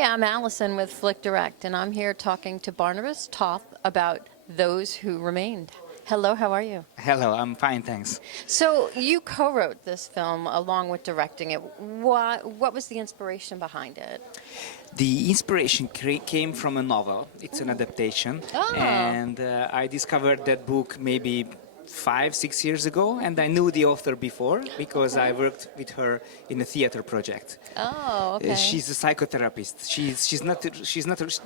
I'm Allison with FlickDirect, and I'm here talking to Barnabás Tóth about Those Who Remained. Hello, how are you? Hello, I'm fine, thanks. So you co-wrote this film along with directing it. What was the inspiration behind it? The inspiration came from a novel. It's an adaptation. Oh. And I discovered that book maybe 5-6 years ago, and I knew the author before because I worked with her in a theater project. Oh, okay. She's a psychotherapist. She's not.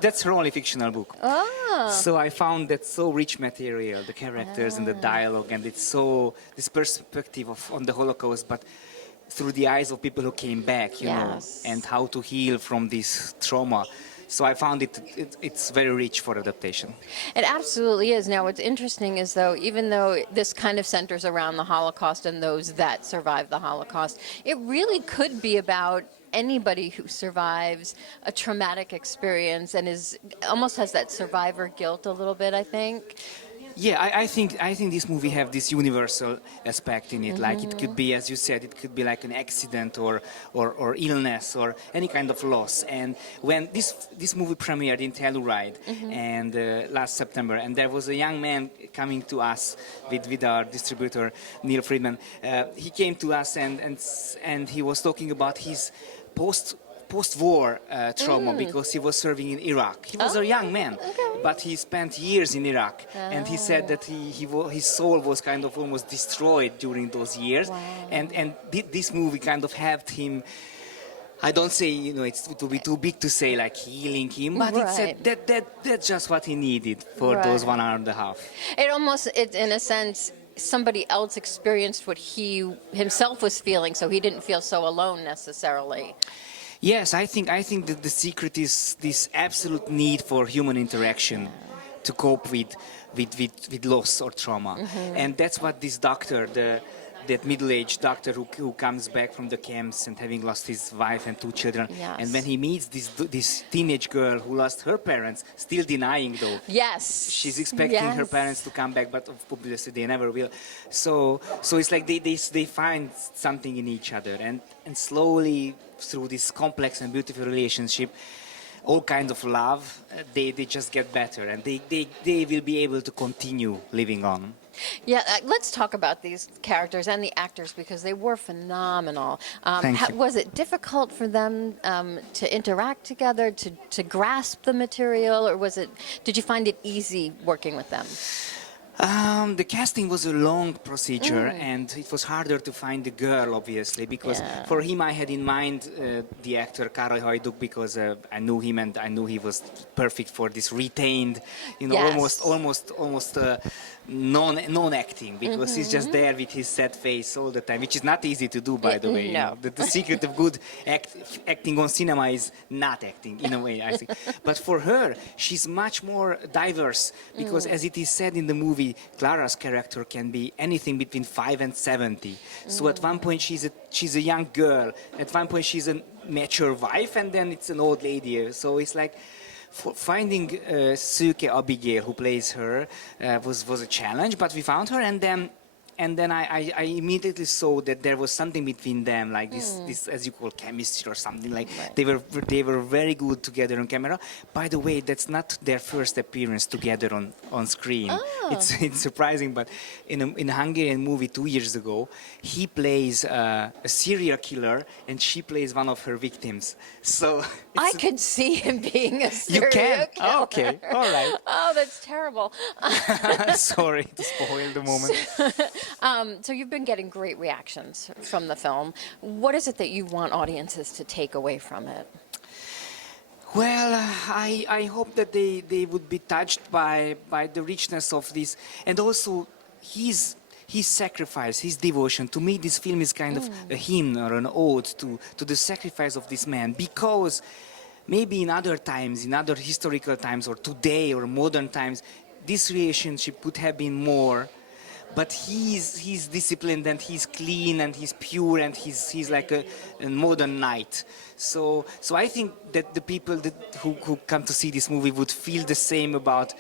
That's her only fictional book. Oh. So I found that so rich material, the characters and the dialogue, and it's so this perspective on the Holocaust, but through the eyes of people who came back, you know, and how to heal from this trauma. So I found it's very rich for adaptation. It absolutely is. Now, what's interesting is, though, even though this kind of centers around the Holocaust and those that survived the Holocaust, it really could be about anybody who survives a traumatic experience and almost has that survivor guilt a little bit, I think. Yeah, I think this movie have this universal aspect in it. Like it could be, as you said, it could be like an accident or illness or any kind of loss. And when this movie premiered in Telluride and last September, and there was a young man coming to us with our distributor Neil Friedman. He came to us and he was talking about his post-war trauma because he was serving in Iraq. He was a young man, but he spent years in Iraq, and he said that his soul was kind of almost destroyed during those years, and this movie kind of helped him. I don't say, you know, it would be too big to say like healing him, but it said that's just what he needed for those 1 hour and a half. It in a sense, somebody else experienced what he himself was feeling, so he didn't feel so alone necessarily. Yes, I think that the secret is this absolute need for human interaction to cope with loss or trauma, and that's what this doctor, that middle-aged doctor who comes back from the camps and having lost his wife and 2 children, and when he meets this teenage girl who lost her parents, still denying though. Yes. She's expecting her parents to come back, but obviously they never will. So it's like they find something in each other, and slowly through this complex and beautiful relationship, all kinds of love, they just get better, and they will be able to continue living on. Yeah, let's talk about these characters and the actors because they were phenomenal. Was it difficult for them to interact together, to grasp the material, or did you find it easy working with them? The casting was a long procedure, and it was harder to find the girl, obviously, because for him I had in mind the actor Klara because I knew him and I knew he was perfect for this retained, you know, almost non-acting, because he's just there with his sad face all the time, which is not easy to do, by the way. No. You know? The secret of good acting on cinema is not acting, in a way, I think. But for her, she's much more diverse, because as it is said in the movie, Klara's character can be anything between 5 and 70. So at one point she's a young girl, at one point she's a mature wife, and then it's an old lady. So it's like finding Szőke Abigail, who plays her, was a challenge, but we found her, and then I immediately saw that there was something between them, like this as you call chemistry or something. Like they were very good together on camera. By the way, that's not their first appearance together on screen. It's surprising, but in a Hungarian movie 2 years ago, he plays a serial killer and she plays one of her victims. So I could see him being a serial killer. Oh, okay, all right. Oh, that's terrible. Sorry to spoil the moment. So you've been getting great reactions from the film. What is it that you want audiences to take away from it? Well, I hope that they would be touched by the richness of this, and also his sacrifice, his devotion. To me, this film is kind of a hymn or an ode to the sacrifice of this man, because maybe in other times, in other historical times, or today or modern times, this relationship could have been more. But he's disciplined and he's clean and he's pure and he's like a modern knight. So I think that the people who come to see this movie would feel the same about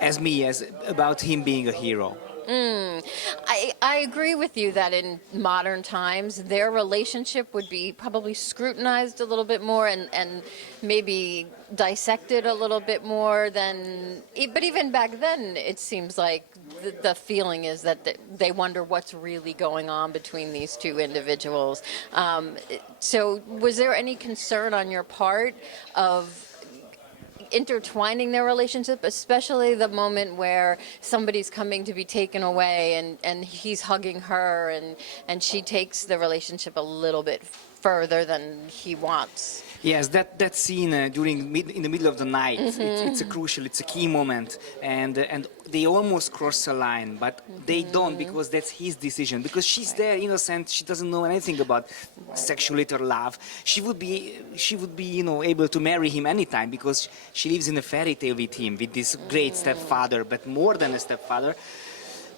him being a hero. I agree with you that in modern times, their relationship would be probably scrutinized a little bit more and maybe dissected a little bit more than. But even back then, it seems like the feeling is that they wonder what's really going on between these two individuals. So, was there any concern on your part of intertwining their relationship, especially the moment where somebody's coming to be taken away and he's hugging her and she takes the relationship a little bit further than he wants? Yes, that scene in the middle of the night, it's a crucial, it's a key moment, and they almost cross a line, but they don't, because that's his decision. Because she's there, innocent, she doesn't know anything about sexuality or love. She would be, able to marry him anytime, because she lives in a fairy tale with him, with this great stepfather, but more than a stepfather.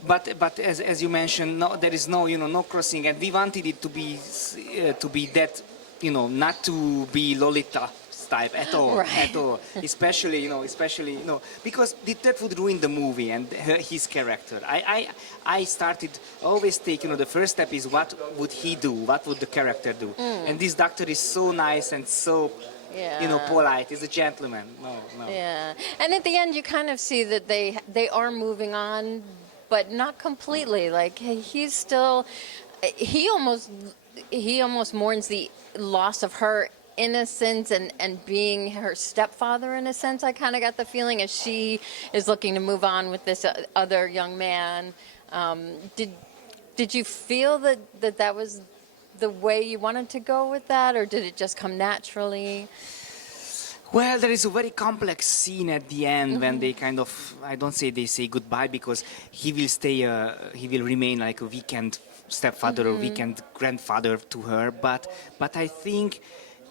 But as you mentioned, no, there is no no crossing, and we wanted it to be that. Not to be Lolita type at all, right. at all. Especially, because that would ruin the movie and his character. I started always take, the first step is what would he do? What would the character do? And this doctor is so nice and so, polite. He's a gentleman. No. Yeah, and at the end, you kind of see that they are moving on, but not completely. Like he's still, he almost mourns the loss of her innocence and being her stepfather in a sense. I kind of got the feeling as she is looking to move on with this other young man. Did you feel that was the way you wanted to go with that, or did it just come naturally? Well, there is a very complex scene at the end when they kind of, I don't say they say goodbye, because he will remain like a weekend stepfather or weekend grandfather to her, but I think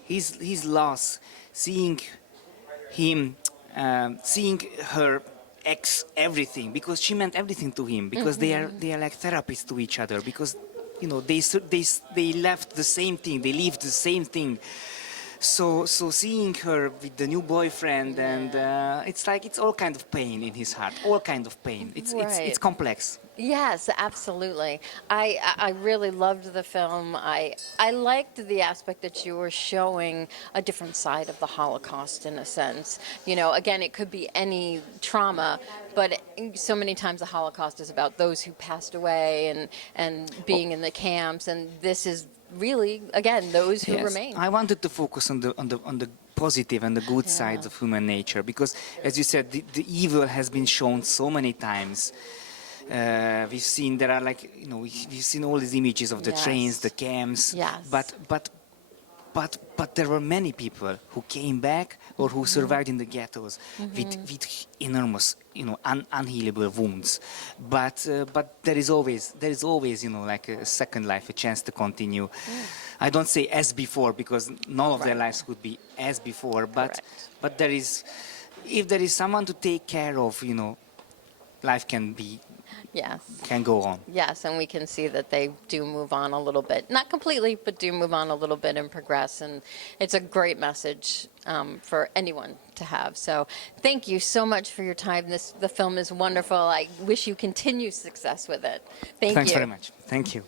his loss, seeing her ex everything, because she meant everything to him, because they are like therapists to each other, because they left the same thing, they lived the same thing. So seeing her with the new boyfriend, and it's like it's all kind of pain in his heart, all kind of pain. It's complex. Yes, absolutely. I really loved the film. I liked the aspect that you were showing a different side of the Holocaust in a sense. Again, it could be any trauma, but so many times the Holocaust is about those who passed away and being in the camps, and this is really, again, those who remain. I wanted to focus on the positive and the good sides of human nature, because, as you said, the evil has been shown so many times. We've seen there are we've seen all these images of the trains, the camps. Yes. But there were many people who came back or who survived in the ghettos with enormous, unhealable wounds. But there is always, like a second life, a chance to continue. I don't say as before, because none of their lives could be as before. But there is, if there is someone to take care of, life can go on. Yes, and we can see that they do move on a little bit. Not completely, but do move on a little bit and progress. And it's a great message for anyone to have. So thank you so much for your time. The film is wonderful. I wish you continued success with it. Thanks very much. Thank you.